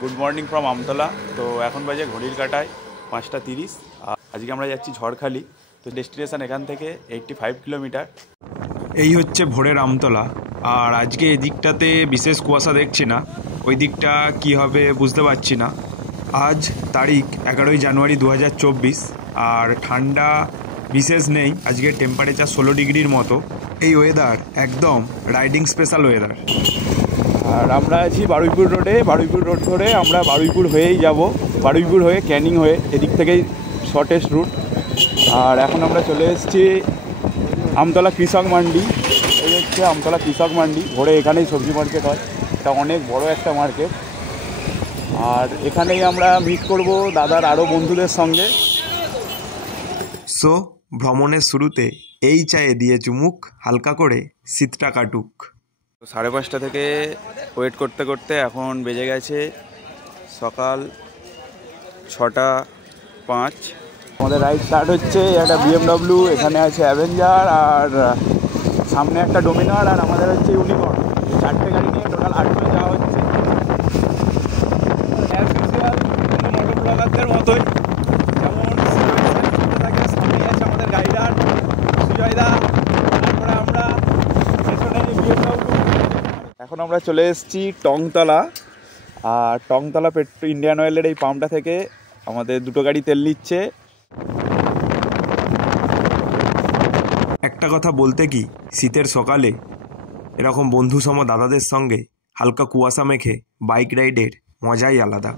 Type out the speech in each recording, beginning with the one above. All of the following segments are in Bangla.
Good morning from Amtala. তো এখন বাজে ঘড়ির কাটায় 5:30। আজকে আমরা যাচ্ছি ঝড়খালি। তো ডেস্টিনেশন এখান থেকে 85 কিলোমিটার। এই হচ্ছে ভোরের আমতলা। আর আজকে এই দিকটাতে বিশেষ কুয়াশা দেখছি না, ওই দিকটা কি হবে বুঝতে পারছি না। আজ তারিখ 11 জানুয়ারি 2024। আর ঠান্ডা বিশেষ নেই, আজকে টেম্পারেচার 16 ডিগ্রির মতো। এই ওয়েদার একদম রাইডিং স্পেশাল ওয়েদার। আর আমরা আছি বারুইপুর রোডে। বারুইপুর রোড ধরে আমরা বারুইপুর হয়েই যাব, বারুইপুর হয়ে ক্যানিং হয়ে, এদিক থেকেই শর্টেস্ট রুট। আর এখন আমরা চলে এসেছি আমতলা কৃষক মান্ডি। এই হচ্ছে আমতলা কৃষক মান্ডি। ভোরে এখানেই সবজি মার্কেট হয়, এটা অনেক বড় একটা মার্কেট। আর এখানেই আমরা মিট করব দাদার আরও বন্ধুদের সঙ্গে। সো ভ্রমণের শুরুতে এই চায়ে দিয়ে চুমুক, হালকা করে শীতটা কাটুক। 5:30 থেকে ওয়েট করতে করতে এখন বেজে গেছে সকাল 6:05। আমাদের রাইড স্টার্ট হচ্ছে। একটা BMW, এখানে আছে অ্যাভেঞ্জার, আর সামনে একটা ডোমিনার, আর আমাদের হচ্ছে ইউনিকর্ন। এই 4টে গাড়ি নিয়ে টোটাল 8 জন যাওয়া হচ্ছে। অ্যাজ ইউজুয়াল মোটর ব্লগারদের মতোই, যেমন থাকে সামনেই আছে আমাদের গাইডার সুজয়দা, তারপরে আমরা পেছনে BMW। এখন আমরা চলে এসেছি টংতলা। আর টংতলা ইন্ডিয়ান অয়েলের এই পাম্পটা থেকে আমাদের 2টো গাড়ি তেল নিচ্ছে। একটা কথা বলতে কি, শীতের সকালে এরকম বন্ধুসম দাদাদের সঙ্গে হালকা কুয়াশা মেখে বাইক রাইডের মজাই আলাদা।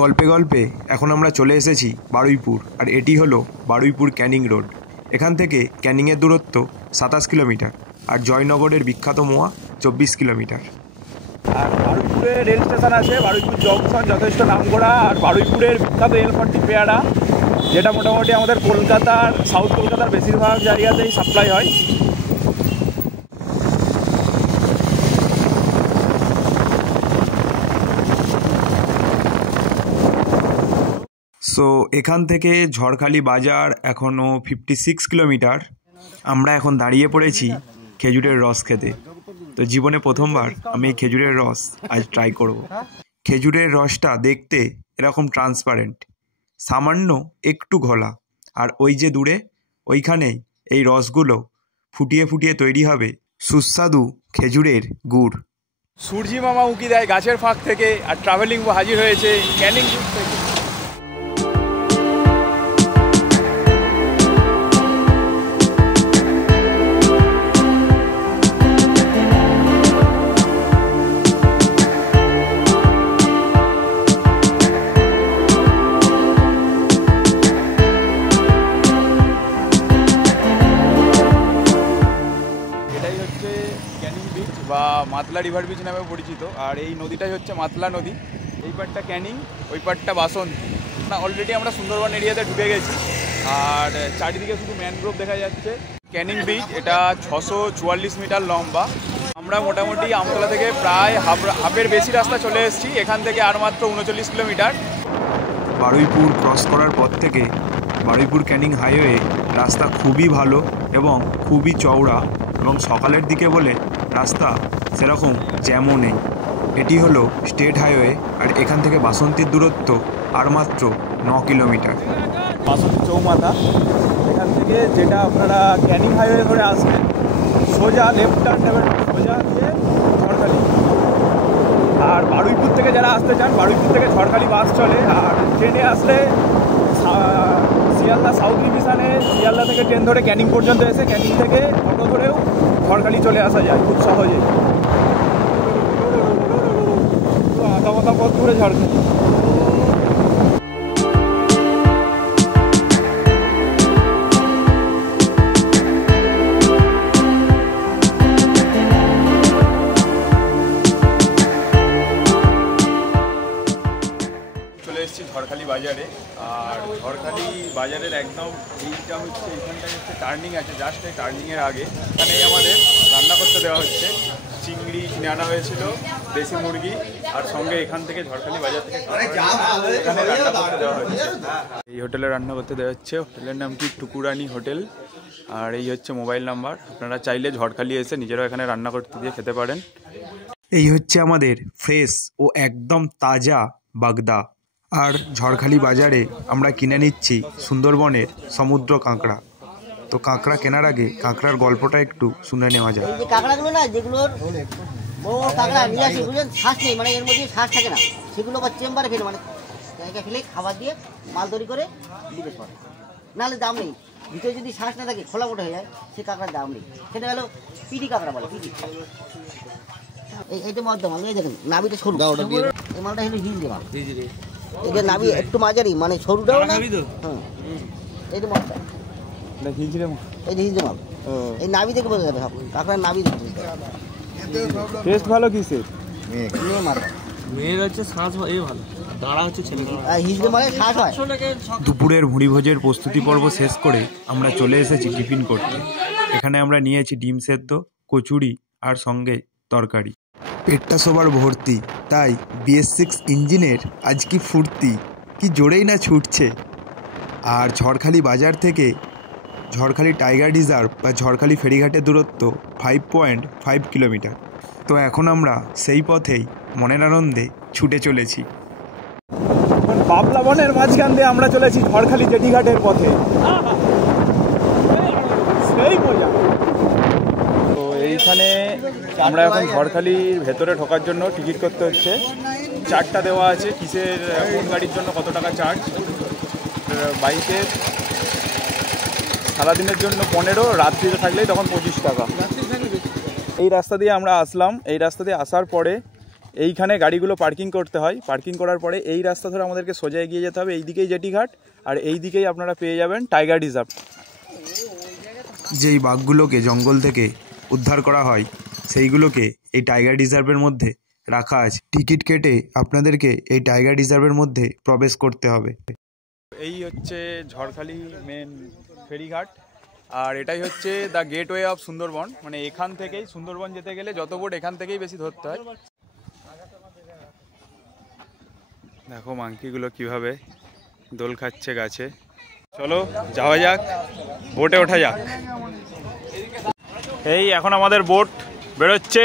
গল্পে গল্পে এখন আমরা চলে এসেছি বারুইপুর। আর এটি হলো বারুইপুর ক্যানিং রোড। এখান থেকে ক্যানিংয়ের দূরত্ব 27 কিলোমিটার, আর জয়নগরের বিখ্যাত মোয়া 24 কিলোমিটার। আর বারুইপুরে রেল স্টেশন আছে, বারুইপুর জংশন যথেষ্ট নামকরা। আর বারুইপুরের বিখ্যাত এলফন্টি পেয়ারা, যেটা মোটামুটি আমাদের কলকাতার, সাউথ কলকাতার বেশিরভাগ জায়গাতেই সাপ্লাই হয়। সো এখান থেকে ঝড়খালি বাজার এখনও 56 কিলোমিটার। আমরা এখন দাঁড়িয়ে পড়েছি খেজুরের রস খেতে। তো জীবনে প্রথমবার আমি এই খেজুরের রস আজ ট্রাই করব। খেজুরের রসটা দেখতে এরকম ট্রান্সপারেন্ট, সামান্য একটু ঘোলা। আর ওই যে দূরে, ওইখানেই এই রসগুলো ফুটিয়ে ফুটিয়ে তৈরি হবে সুস্বাদু খেজুরের গুড়। সূর্যি মামা উঁকি দেয় গাছের ফাঁক থেকে, আর ট্রাভেলিং হাজির হয়েছে ক্যানিং থেকে। বা মাতলা রিভার বিচ নামে পরিচিত। আর এই নদীটাই হচ্ছে মাতলা নদী। এই পারটা ক্যানিং, ওই পারটা বাসন্তী। না, অলরেডি আমরা সুন্দরবন এরিয়াতে ঢুকে গেছি। আর চারিদিকে শুধু ম্যানগ্রোভ দেখা যাচ্ছে। ক্যানিং বিচ এটা 644 মিটার লম্বা। আমরা মোটামুটি আমতলা থেকে প্রায় হাফের বেশি রাস্তা চলে এসেছি। এখান থেকে আর মাত্র 39 কিলোমিটার। বারুইপুর ক্রস করার পর থেকে বারুইপুর ক্যানিং হাইওয়ে রাস্তা খুবই ভালো এবং খুবই চওড়া, এবং সকালের দিকে বলে রাস্তা সেরকম জ্যামও নেই। এটি হলো স্টেট হাইওয়ে। আর এখান থেকে বাসন্তীর দূরত্ব আর মাত্র 9 কিলোমিটার। বাসন্তী চৌমাথা, এখান থেকে যেটা আপনারা ক্যানিং হাইওয়ে ধরে আসবেন, সোজা লেফট টার্ন নেবেন, সোজা দিয়ে ঝড়খালি। আর বারুইপুর থেকে যারা আসতে চান, বারুইপুর থেকে ঝড়খালি বাস চলে। আর ট্রেনে আসলে শিয়ালদা সাউথ ডিভিশনে শিয়ালদা থেকে ট্রেন ধরে ক্যানিং পর্যন্ত এসে ক্যানিং থেকে অটো ধরেও ঝড়খালি চলে আসা যায় খুব সহজেই। আধা মাথা পথ ধরে ঝড়খালি। চলে এসেছি ঝড়খালি বাজারে। আর ঝড়খালি বাজারের একদম এইটা হচ্ছে, এখানটায় হচ্ছে টার্নিং আছে, জাস্ট এই টার্নিংয়ের আগে এখানেই আমাদের রান্না করতে দেওয়া হচ্ছে। চিংড়ি কিনে আনা হয়েছিল, দেশি মুরগি, আর সঙ্গে এখান থেকে ঝড়খালি বাজার থেকে এখানে রান্না করতে দেওয়া হচ্ছে। এই হোটেলে রান্না করতে দেওয়া হচ্ছে। হোটেলের নাম কি টুকুরানি হোটেল। আর এই হচ্ছে মোবাইল নাম্বার। আপনারা চাইলে ঝড়খালি এসে নিজেরাও এখানে রান্না করতে দিয়ে খেতে পারেন। এই হচ্ছে আমাদের ফ্রেশ ও একদম তাজা বাগদা। আর ঝড়খালি বাজারে আমরা কিনে নিচ্ছি সুন্দরবনের সমুদ্র কাঁকড়া। তো কাঁকড়া কেনার আগে কাঁকড়ার গল্পটা একটু শুনে নেওয়া যায়। এই যে কাঁকড়াগুলো না, যেগুলোর বড় কাঁকড়া নিয়ে আসি, বুঝলেন, শ্বাস নেই, মানে এর মধ্যে শ্বাস থাকে না, সেগুলো আবার চেম্বারে ফেলে, মানে জায়গা ফেলে খাবার দিয়ে মাল তৈরি করে বিদেশ করে, নাহলে দাম নেই। ভিতরে যদি শ্বাস না থাকে, খোলা মোটা হয়ে যায়, সে কাঁকড়ার দাম নেই। সেটা হলো পিডি কাঁকড়া বলে, পিডি। এইটা মধ্যম মাল, দেখেন নাবিটা সরু, এই মালটা হলো হিজড়ে মাল। এই যে নাবি একটু মাঝারি, মানে সরুটাও না। হ্যাঁ, এই যে মালটা, এই যে হিজড়ে মাল, এই নাবি থেকে বোঝা যাবে সব কাঁকড়ার নাবি দেখতে। টেস্ট ভালো কিসের? মেয়ে মাল, মেয়ের হচ্ছে শ্বাস এই ভালো, দাঁড়া হচ্ছে ছেলে। আর হিজড়ে মানে শ্বাস হয়। দুপুরের ভুঁড়িভোজের প্রস্তুতি পর্ব শেষ করে আমরা চলে এসেছি টিফিন করতে। এখানে আমরা নিয়েছি ডিম সেদ্ধ, কচুরি আর সঙ্গে তরকারি। পেটটা সবার ভর্তি, তাই BS6 ইঞ্জিনের আজ কি ফুর্তি, কি জোরেই না ছুটছে। আর ঝড়খালি বাজার থেকে ঝড়খালি টাইগার রিজার্ভ বা ঝড়খালি ফেরিঘাটের দূরত্ব 5.5 কিলোমিটার। তো এখন আমরা সেই পথেই মনের আনন্দে ছুটে চলেছি। বাবলা বনের মাঝখান দিয়ে আমরা চলেছি ঝড়খালি জেটিঘাটের পথে। সেই মজা। তো এইখানে আমরা এখন ঝড়খালির ভেতরে ঢোকার জন্য টিকিট করতে হচ্ছে। চার্জটা দেওয়া আছে কিসের, কোন গাড়ির জন্য কত টাকা চার্জ। বাইকের সারাদিনের জন্য 15, রাত্রিতে থাকলেই তখন 25 টাকা। এই রাস্তা দিয়ে আমরা আসলাম। এই রাস্তা দিয়ে আসার পরে এইখানে গাড়িগুলো পার্কিং করতে হয়। পার্কিং করার পরে এই রাস্তা ধরে আমাদেরকে সোজা এগিয়ে যেতে হবে। এই দিকেই জেটিঘাট, আর এই দিকেই আপনারা পেয়ে যাবেন টাইগার রিজার্ভ। যেই বাঘগুলোকে জঙ্গল থেকে উদ্ধার করা হয়, সেইগুলোকে এই টাইগার রিজার্ভের মধ্যে রাখা আছে। টিকিট কেটে আপনাদেরকে এই টাইগার রিজার্ভের মধ্যে প্রবেশ করতে হবে। এই হচ্ছে ঝড়খালি মেন ফেরিঘাট, আর এটাই হচ্ছে দ্য গেটওয়ে অফ সুন্দরবন। মানে এখান থেকেই সুন্দরবন যেতে গেলে যত বোট এখান থেকেই বেশি ধরতে হয়। দেখো মাংকিগুলো কিভাবে দোল খাচ্ছে গাছে। চলো যাওয়া যাক, বোটে ওঠা যাক। এই এখন আমাদের বোট বেরোচ্ছে।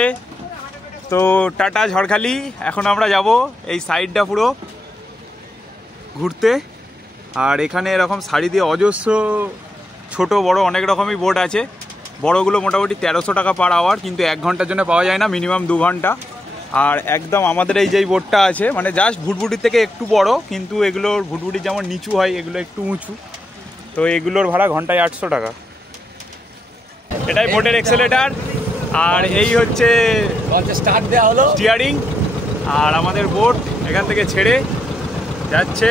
তো টাটা ঝড়খালি। এখন আমরা যাব এই সাইডটা পুরো ঘুরতে। আর এখানে এরকম সারি দিয়ে অজস্র ছোট বড় অনেক রকমই বোট আছে। বড়গুলো মোটামুটি 1300 টাকা পার আওয়ার, কিন্তু 1 ঘন্টার জন্য পাওয়া যায় না, মিনিমাম 2 ঘন্টা। আর একদম আমাদের এই যেই বোটটা আছে, মানে জাস্ট ভুটভুটির থেকে একটু বড়, কিন্তু এগুলোর ভুটভুটি যেমন নিচু হয়, এগুলো একটু উঁচু। তো এগুলোর ভাড়া ঘন্টায় 800 টাকা। এটাই বোটের এক্সেলেটার, আর এই হচ্ছে স্টার্ট দেওয়া হলো, স্টিয়ারিং। আর আমাদের বোট এখান থেকে ছেড়ে যাচ্ছে।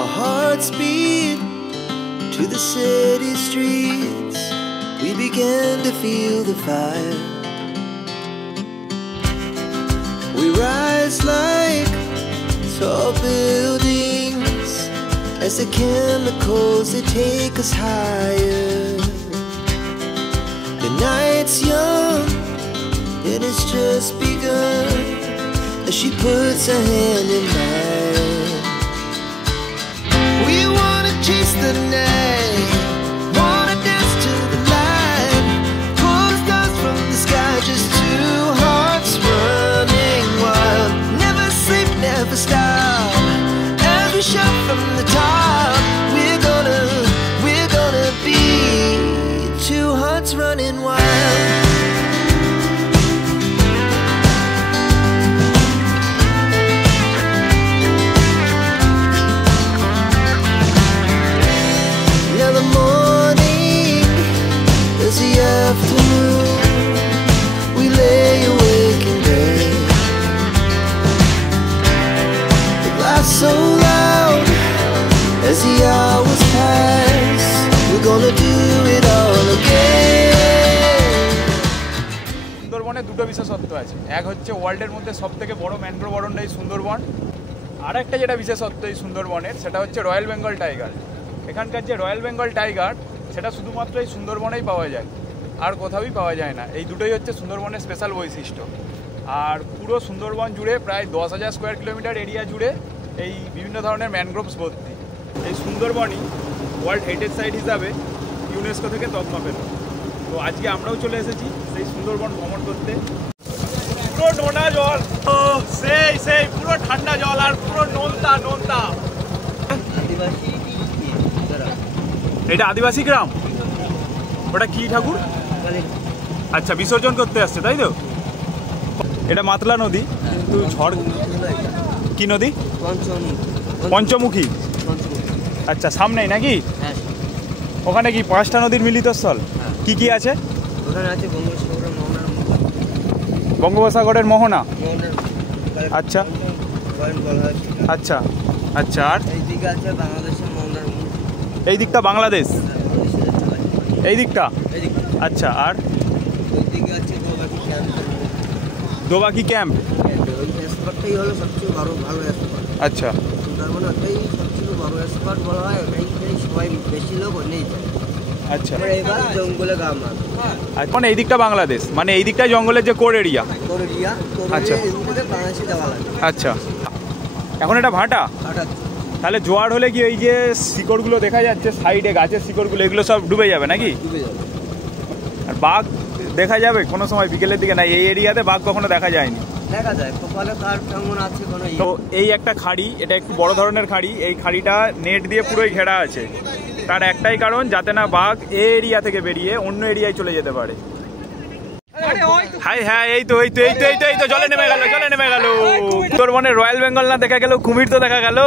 Our hearts beat to the city streets. We began to feel the fire. We rise like tall buildings as the chemicals, they take us higher. The night's young and it's just begun as she puts her hand in mine. We wanna chase the night, wanna dance to the light, pull the stars from the sky, just two hearts running wild. Never sleep, never stop, as we shout from the top. We're gonna be two hearts running wild. So loud as the hours pass, we're gonna do it all again. সুন্দরবনে দুটো বিশেষত্ব আছে। এক হচ্ছে ওয়ার্ল্ডের মধ্যে সবথেকে বড় ম্যানগ্রোভ অরণ্য এই সুন্দরবন। আর একটা যেটা বিশেষত্ব এই সুন্দরবনের, সেটা হচ্ছে রয়্যাল বেঙ্গল টাইগার। এখানকার যে রয়্যাল বেঙ্গল টাইগার, সেটা শুধুমাত্র এই সুন্দরবনেই পাওয়া যায়, আর কোথাওই পাওয়া যায় না। এই দুটোই হচ্ছে সুন্দরবনের স্পেশাল বৈশিষ্ট্য। আর পুরো সুন্দরবন জুড়ে প্রায় 10,000 স্কোয়ার কিলোমিটার এরিয়া জুড়ে এই বিভিন্ন ধরনের ম্যানগ্রোভস ভর্তি। এই সুন্দরবনই ওয়ার্ল্ড হেরিটেজ সাইট হিসাবে ইউনেস্কো থেকে তকমা পেল। তো আজকে আমরাও চলে এসেছি সেই সুন্দরবন ভ্রমণ করতে। পুরো নোনা জল, ও সেই সেই পুরো ঠান্ডা জল আর পুরো নোনতা নোনতা। এটা আদিবাসী গ্রাম, ওটা কি ঠাকুর? আচ্ছা, বিসর্জন করতে আসছে তাই তো? এটা মাতলা নদী, কিন্তু ঝড় কি নদী? পঞ্চমুখী। আচ্ছা, সামনেই নাকি? ওখানে কি 5টা নদীর মিলিতস্থল? কি কি আছে? ওখানে আছে বঙ্গোপসাগরের মোহনা। আচ্ছা আচ্ছা আচ্ছা। আর এইদিকে আছে বাংলাদেশের মোহনার মুখ। এই দিকটা বাংলাদেশ, এই দিকটা? আচ্ছা। আর ওইদিকে আছে দোবাকি ক্যাম্প। ওই স্পটটাই হলো সবচেয়ে ভালো স্পট। আচ্ছা, সুন্দরবন ওটাই সবচেয়ে বড় স্পট বলা হয়, ওটাই সবাই বেশি লোক ওখানেই যায়। আচ্ছা। এবার জঙ্গলে গ্রাম মানে এই দিকটা বাংলাদেশ, মানে এই দিকটা জঙ্গলের যে কোর এরিয়া। আচ্ছা বাংলাদেশে যাওয়া লাগে। আচ্ছা, এখন এটা ভাটা। তাহলে জোয়ার হলে কি ওই যে শিকড়গুলো দেখা যাচ্ছে সাইডে, গাছের শিকড়গুলো, এগুলো সব ডুবে যাবে নাকি? ডুবে যাবে। আর বাঘ দেখা যাবে কোনো সময় বিকেলের দিকে? না, এই এরিয়াতে বাঘ কখনো দেখা যায়নি। দেখা যায় কপালে কার কেমন আছে কোনো। তো এই একটা খাড়ি, এটা একটু বড় ধরনের খাড়ি, এই খাড়িটা নেট দিয়ে পুরোই ঘেরা আছে। তার একটাই কারণ, যাতে না বাঘ এই এরিয়া থেকে বেরিয়ে অন্য এরিয়ায় চলে যেতে পারে। হ্যাঁ, এই তো জলে নেমে গেল। সুন্দরবনের রয়্যাল বেঙ্গল না দেখা গেল, কুমির তো দেখা গেল।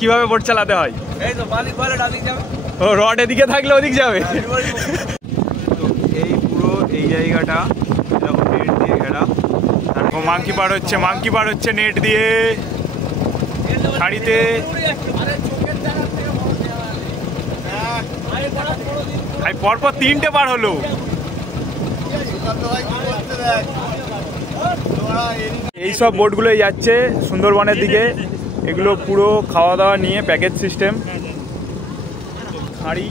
কিভাবে বোট চালাতে হয়? এই তো মালিক বলে ডাবিং যাবে। ও, রড এদিকে থাকলে ওদিক যাবে। তো এই পুরো এই জায়গাটা এরকম নেট দিয়ে ঘেরা। তারপর মাংকি পার হচ্ছে নেট দিয়ে খাড়িতে। পরপর 3টে পার হলো। এইসব বোটগুলোই যাচ্ছে সুন্দরবনের দিকে। এগুলো পুরো খাওয়া দাওয়া নিয়ে প্যাকেজ সিস্টেম। খাড়ি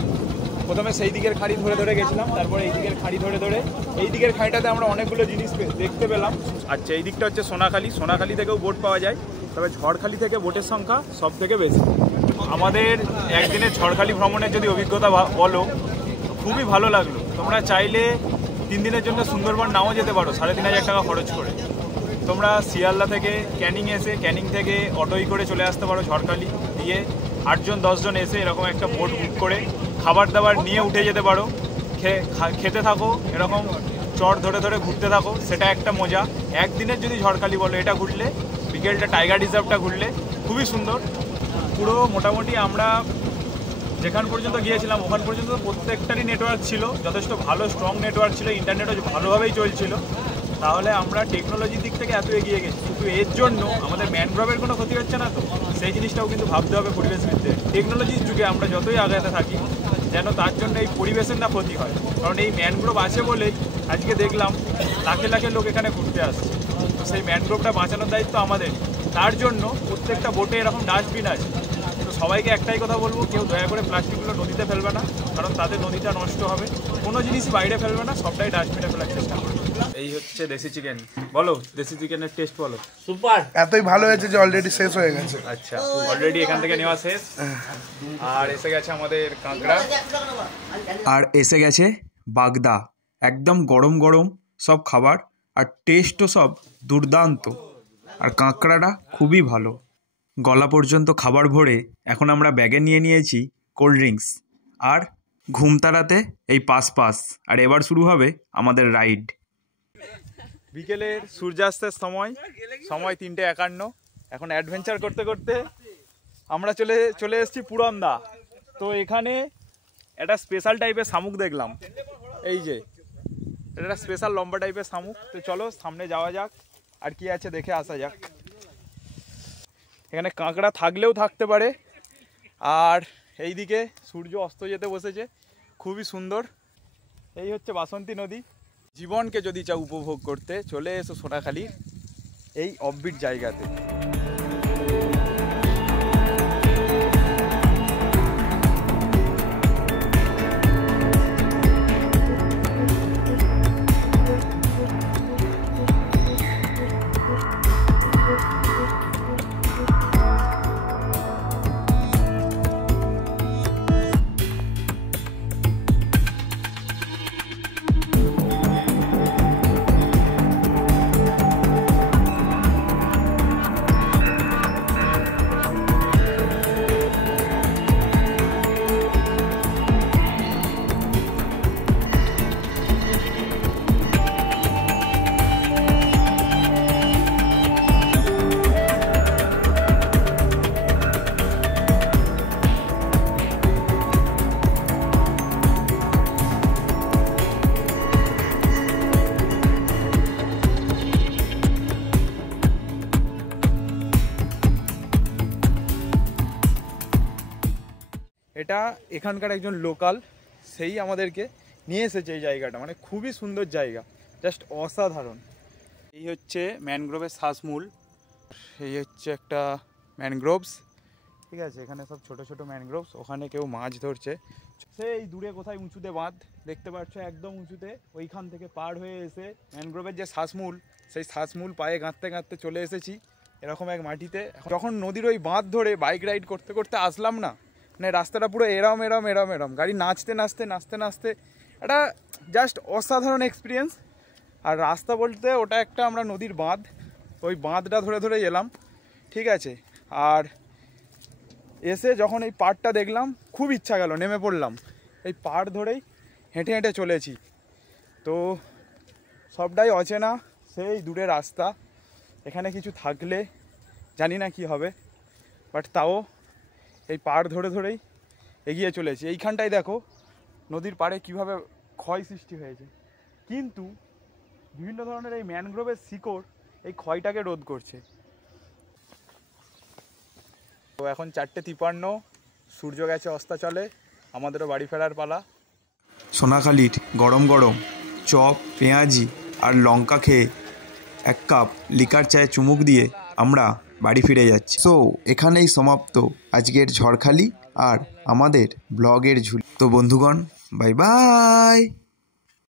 প্রথমে সেই দিকের খাড়ি ধরে গেছিলাম, তারপরে এই দিকের খাড়ি ধরে এই দিকের খাড়িটাতে আমরা অনেকগুলো জিনিস দেখতে পেলাম। আচ্ছা, এই দিকটা হচ্ছে সোনাখালি থেকেও বোট পাওয়া যায়, তবে ঝড়খালি থেকে বোটের সংখ্যা সব থেকে বেশি। আমাদের একদিনের ঝড়খালি ভ্রমণের যদি অভিজ্ঞতা বলো, খুবই ভালো লাগলো। তোমরা চাইলে 3 দিনের জন্য সুন্দরবন নাও যেতে পারো 3,500 টাকা খরচ করে। তোমরা শিয়ালদা থেকে ক্যানিং এসে, ক্যানিং থেকে অটোই করে চলে আসতে পারো ঝড়খালি দিয়ে। 8 জন 10 জন এসে এরকম একটা বোট বুক করে খাবার দাবার নিয়ে উঠে যেতে পারো। খেতে থাকো, এরকম চড় ধরে ঘুরতে থাকো, সেটা একটা মজা। একদিনের যদি ঝড়খালি বলো, এটা ঘুরলে, বিকেলটা টাইগার রিজার্ভটা ঘুরলে খুবই সুন্দর। পুরো মোটামুটি আমরা যেখান পর্যন্ত গিয়েছিলাম ওখান পর্যন্ত প্রত্যেকটারই নেটওয়ার্ক ছিল, যথেষ্ট ভালো স্ট্রং নেটওয়ার্ক ছিল, ইন্টারনেটও ভালোভাবেই চলছিল। তাহলে আমরা টেকনোলজির দিক থেকে এত এগিয়ে গেছি, কিন্তু এর জন্য আমাদের ম্যানগ্রোভের কোনো ক্ষতি হচ্ছে না তো? সেই জিনিসটাও কিন্তু ভাবতে হবে পরিবেশবিদদের। টেকনোলজির যুগে আমরা যতই আগাতে থাকি, যেন তার জন্য এই পরিবেশের না ক্ষতি হয়। কারণ এই ম্যানগ্রোভ আছে বলেই আজকে দেখলাম লাখে লোক এখানে ঘুরতে আসছে। তো সেই ম্যানগ্রোভটা বাঁচানোর দায়িত্ব আমাদের। তার জন্য প্রত্যেকটা বোটে এরকম ডাস্টবিন আছে। তো সবাইকে একটাই কথা বলবো, কেউ দয়া করে প্লাস্টিকগুলো নদীতে ফেলবে না, কারণ তাদের নদীটা নষ্ট হবে। কোনো জিনিসই বাইরে ফেলবে না, সবটাই ডাস্টবিনে ফেলার চেষ্টা করবে। এই হচ্ছে দেশি চিকেন। বলো, দেশি চিকেনের টেস্ট বলো। সুপার, এতই ভালো হয়েছে যে অলরেডি শেষ হয়ে গেছে। আচ্ছা, অলরেডি এখান থেকে নেওয়া শেষ। আর এসে গেছে আমাদের কাঁকড়া, আর এসে গেছে বাগদা। একদম গরম গরম সব খাবার, আর টেস্টও সব দুর্দান্ত। আর কাঁকড়াটা খুবই ভালো। গলা পর্যন্ত খাবার ভরে এখন আমরা ব্যাগে নিয়ে নিয়েছি কোল্ড ড্রিঙ্কস আর ঘুম তাড়াতে এই পাস। আর এবার শুরু হবে আমাদের রাইড। বিকেলের সূর্যাস্তের সময় 3:51। এখন অ্যাডভেঞ্চার করতে করতে আমরা চলে এসেছি পুরন্দা। তো এখানে একটা স্পেশাল টাইপের শামুক দেখলাম, এই যে এটা স্পেশাল লম্বা টাইপের শামুক। তো চলো সামনে যাওয়া যাক, আর কি আছে দেখে আসা যাক। এখানে কাঁকড়া থাকলেও থাকতে পারে। আর এই দিকে সূর্য অস্ত যেতে বসেছে, খুবই সুন্দর। এই হচ্ছে বাসন্তী নদী। জীবনকে যদি চাও উপভোগ করতে, চলে এসো সোনাখালির এই অফবিট জায়গাতে। এটা এখানকার একজন লোকাল, সেই আমাদেরকে নিয়ে এসেছে এই জায়গাটা, মানে খুবই সুন্দর জায়গা, জাস্ট অসাধারণ। এই হচ্ছে ম্যানগ্রোভের শ্বাসমূল, এই হচ্ছে একটা ম্যানগ্রোভস, ঠিক আছে, এখানে সব ছোট ছোট ম্যানগ্রোভস, ওখানে কেউ মাছ ধরছে। সেই দূরে কোথায় উঁচুতে বাঁধ দেখতে পাচ্ছ, একদম উঁচুতে, ওইখান থেকে পার হয়ে এসে ম্যানগ্রোভের যে শ্বাসমূল, সেই শ্বাসমূল পায়ে গাঁথতে গাঁথতে চলে এসেছি এরকম এক মাটিতে। যখন নদীর ওই বাঁধ ধরে বাইক রাইড করতে করতে আসলাম না, মানে রাস্তাটা পুরো এরম এরম এরম এরম, গাড়ি নাচতে নাচতে নাচতে নাচতে, এটা জাস্ট অসাধারণ এক্সপিরিয়েন্স। আর রাস্তা বলতে ওটা একটা আমরা নদীর বাঁধ, ওই বাঁধটা ধরে ধরে এলাম, ঠিক আছে। আর এসে যখন এই পাড়টা দেখলাম খুব ইচ্ছা গেল, নেমে পড়লাম, এই পাড় ধরেই হেঁটে হেঁটে চলেছি। তো সবটাই অচেনা, সেই দূরে রাস্তা, এখানে কিছু থাকলে জানি না কি হবে, বাট তাও এই পাড় ধরে ধরেই এগিয়ে চলেছি। এইখানটায় দেখো নদীর পাড়ে কিভাবে ক্ষয় সৃষ্টি হয়েছে, কিন্তু বিভিন্ন ধরনের এই ম্যানগ্রোভের শিকড় এই ক্ষয়টাকে রোধ করছে। তো এখন 4:53, সূর্য গেছে অস্তাচলে, আমাদেরও বাড়ি ফেরার পালা। সোনাখালির গরম গরম চপ, পেঁয়াজি আর লঙ্কা খেয়ে 1 কাপ লিকার চায়ে চুমুক দিয়ে আমরা বাড়ি ফিরে যাচ্ছি। সো এখানেই সমাপ্ত আজকের ঝড়খালি আর আমাদের ব্লগের ঝুলি। তো বন্ধুগণ, বাই বাই।